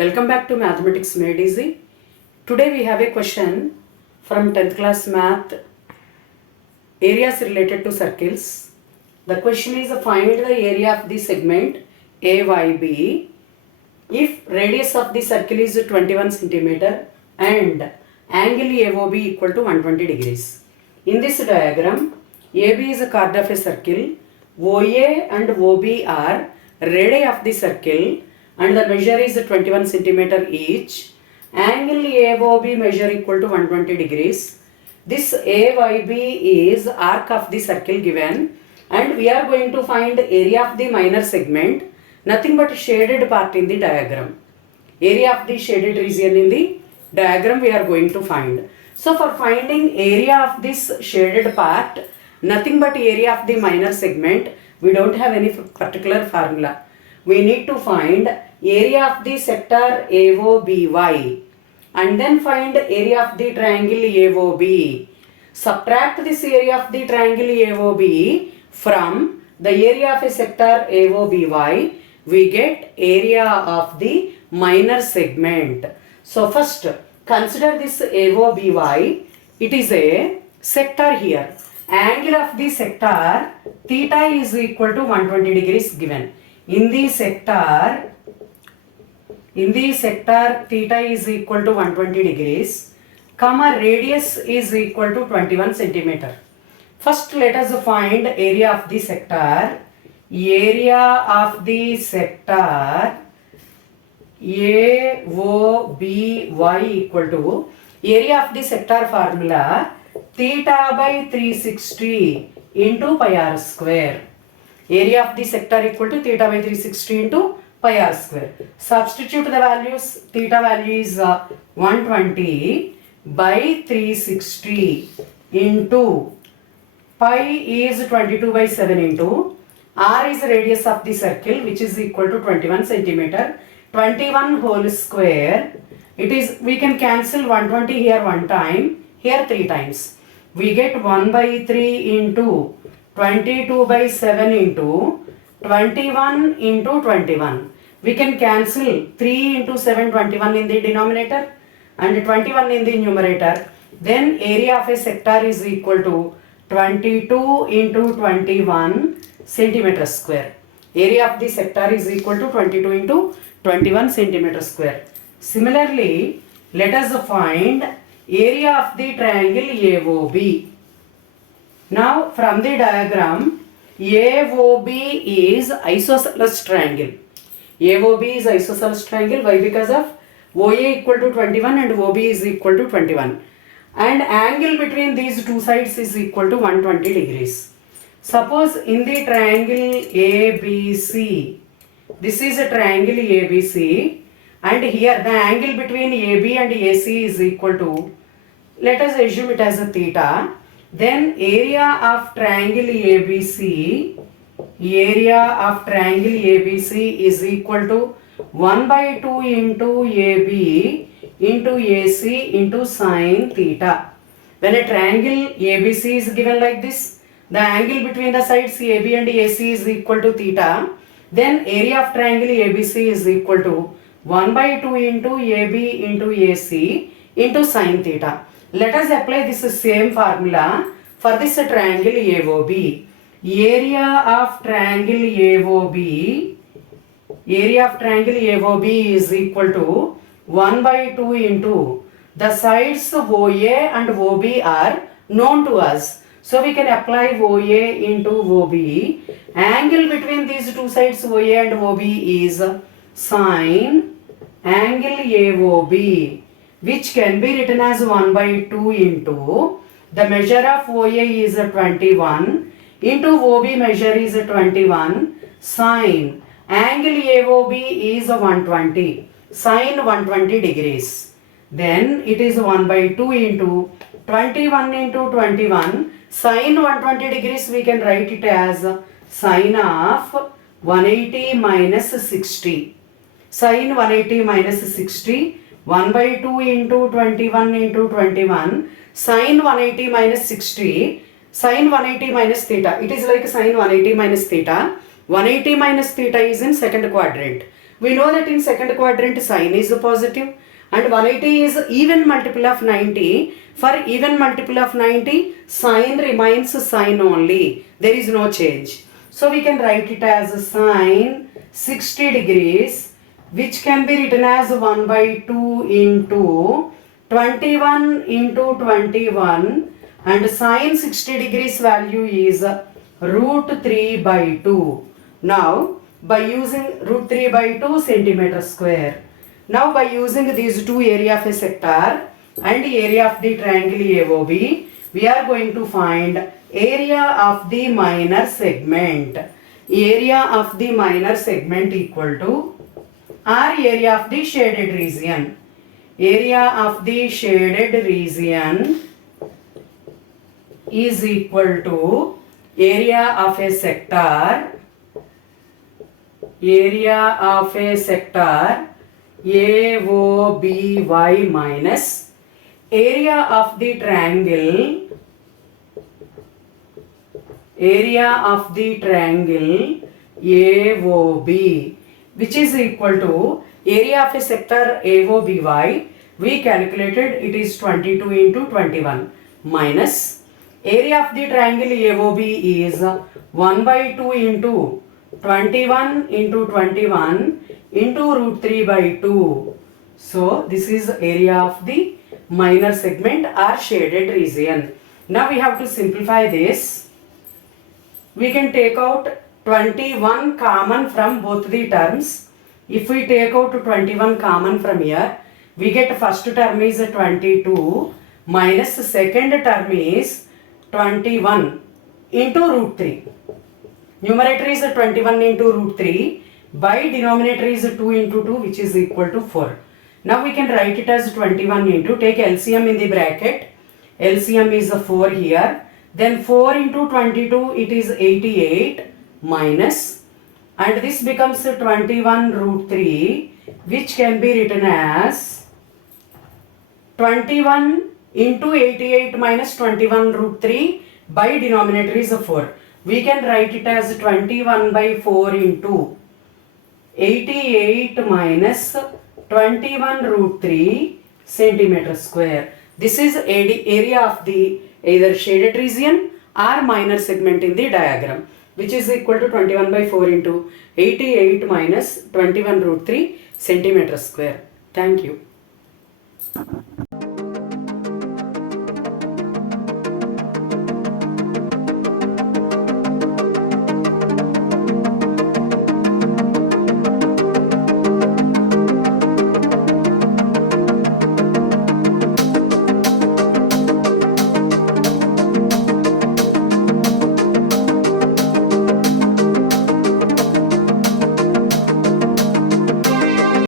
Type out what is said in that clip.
Welcome back to Mathematics Made Easy. Today we have a question from 10th class math, areas related to circles. The question is find the area of the segment AYB if radius of the circle is 21 centimeter and angle AOB equal to 120 degrees. In this diagram, AB is a chord of a circle, OA and OB are radii of the circle and the measure is 21 centimeter each. Angle AOB measure equal to 120 degrees. This AYB is arc of the circle given and we are going to find area of the minor segment, nothing but shaded part in the diagram. Area of the shaded region in the diagram we are going to find. So for finding area of this shaded part, nothing but area of the minor segment, we don't have any particular formula. We need to find area of the sector AOBY and then find area of the triangle AOB. Subtract this area of the triangle AOB from the area of a sector AOBY, we get area of the minor segment. So first consider this AOBY, it is a sector here. Angle of the sector theta is equal to 120 degrees given. In the sector theta is equal to 120 degrees, comma radius is equal to 21 centimeter. First let us find area of the sector. Area of the sector AOBY equal to area of the sector formula theta by 360 into pi r square. Area of the sector equal to theta by 360 into pi r square. Substitute the values. Theta value is 120 by 360 into pi is 22 by 7 into r is radius of the circle which is equal to 21 centimeter. 21 whole square. It is, we can cancel 120 here one time, here 3 times. We get 1 by 3 into 22 by 7 into 21 into 21. We can cancel 3 into 7, 21 in the denominator and 21 in the numerator. Then area of a sector is equal to 22 into 21 centimeter square. Area of the sector is equal to 22 into 21 centimeter square. Similarly, let us find area of the triangle AOB. Now from the diagram, AOB is isosceles triangle. AOB is isosceles triangle. Why? Because of OA equal to 21 and OB is equal to 21. And angle between these two sides is equal to 120 degrees. Suppose in the triangle ABC, this is a triangle ABC and here the angle between AB and AC is equal to, let us assume it as a theta. Then area of triangle ABC is equal to 1 by 2 into AB into AC into sine theta. When a triangle ABC is given like this, the angle between the sides AB and AC is equal to theta. Then area of triangle ABC is equal to 1 by 2 into AB into AC into sine theta. Let us apply this same formula for this triangle AOB. Area of triangle AOB is equal to 1 by 2 into the sides OA and OB are known to us. So we can apply OA into OB. Angle between these two sides OA and OB is sine angle AOB, which can be written as 1 by 2 into the measure of OA is 21 into OB measure is 21 sine angle AOB is 120 sine 120 degrees. Then it is 1 by 2 into 21 into 21 sine 120 degrees. We can write it as sine of 180 minus 60. Sine 180 minus 60. 1 by 2 into 21 into 21 sine 180 minus 60 sine 180 minus theta. It is like sine 180 minus theta. 180 minus theta is in second quadrant We know that in second quadrant sine is positive and 180 is even multiple of 90. For even multiple of 90, sine remains sine only. There is no change. So we can write it as sine 60 degrees, which can be written as 1 by 2 into 21 into 21, and sine 60 degrees value is root 3 by 2. Now by using root 3 by 2 centimeter square. Now by using these two area of a sector and area of the triangle AOB, we are going to find area of the minor segment. Area of the minor segment equal to, or area of the shaded region. Area of the shaded region is equal to area of a sector. Area of a sector AOBY minus area of the triangle. Area of the triangle AOB, which is equal to area of a sector AOBY. We calculated it is 22 into 21 minus area of the triangle AOB is 1 by 2 into 21 into 21 into root 3 by 2. So this is area of the minor segment or shaded region. Now we have to simplify this. We can take out 21 common from both the terms. If we take out 21 common from here, we get first term is 22 minus second term is 21 into root 3. Numerator is 21 into root 3 by denominator is 2 into 2, which is equal to 4. Now we can write it as 21 into, take LCM in the bracket. LCM is 4 here. Then 4 into 22, it is 88 minus, and this becomes 21 root 3, which can be written as 21 into 88 minus 21 root 3 by denominator is 4. We can write it as 21 by 4 into 88 minus 21 root 3 centimeter square. This is area of the either shaded region or minor segment in the diagram, which is equal to 21 by 4 into 88 minus 21 root 3 centimeter square. Thank you.